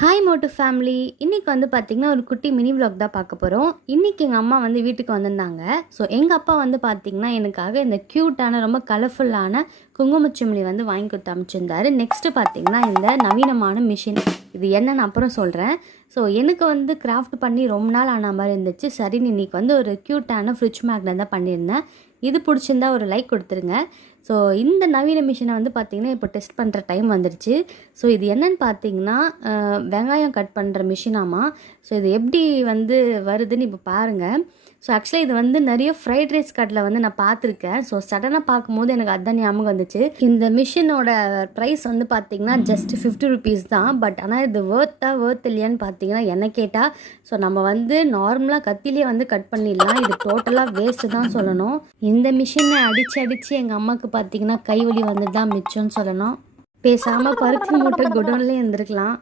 Hi மோட்டு family இன்றைக்கி வந்து பார்த்திங்கன்னா ஒரு குட்டி மினி விளாக் தான் பார்க்க போகிறோம் இன்றைக்கி எங்கள் அம்மா வந்து வீட்டுக்கு வந்திருந்தாங்க. ஸோ எங்கள் அப்பா வந்து பார்த்திங்கன்னா எனக்காக இந்த க்யூட்டான ரொம்ப கலர்ஃபுல்லான குங்குமச்சிமிலி வந்து வாங்கி கொடுத்து அமைச்சிருந்தாரு. நெக்ஸ்ட்டு பார்த்திங்கன்னா இந்த நவீனமான மிஷின் இது என்னன்னு அப்புறம் சொல்கிறேன் ஸோ எனக்கு வந்து கிராஃப்ட் பண்ணி ரொம்ப நாள் ஆன மாதிரி இருந்துச்சு. சரின்னு இன்னைக்கு வந்து ஒரு க்யூட்டான ஃப்ரிட்ஜ் மேக்னெட் தான் பண்ணியிருந்தேன். இது பிடிச்சிருந்தா ஒரு லைக் கொடுத்துருங்க. ஸோ இந்த நவீன மிஷினை வந்து பார்த்திங்கன்னா இப்போ டெஸ்ட் பண்ணுற டைம் வந்துருச்சு. ஸோ இது என்னன்னு பார்த்தீங்கன்னா வெங்காயம் கட் பண்ணுற மிஷினாமா ஸோ இது எப்படி வந்து வருதுன்னு இப்போ பாருங்கள் ஸோ ஆக்சுவலி இது வந்து நிறைய ஃப்ரைட் ரைஸ் கட்டில் வந்து நான் பார்த்துருக்கேன் ஸோ சடனாக பார்க்கும்போது எனக்கு அதான் ஞாபகம் வந்துச்சு. இந்த மிஷினோட ப்ரைஸ் வந்து பார்த்தீங்கன்னா ஜஸ்ட் ஃபிஃப்டி ருபீஸ் தான். பட் ஆனால் இது வேர்த்தா வேர்த் இல்லையான்னு பார்த்தீங்கன்னா என்ன கேட்டால் ஸோ நம்ம வந்து நார்மலாக கத்திலே வந்து கட் பண்ணிடலாம். இது டோட்டலாக வேஸ்ட்டு தான் சொல்லணும். இந்த மிஷினை அடித்து அடித்து எங்கள் அம்மாவுக்கு பார்த்தீங்கன்னா கைவலி வந்து தான் மிச்சம்னு சொல்லணும். பேசாமல் பருத்தி மூட்டை குடோன்லேயே இருந்திருக்கலாம்.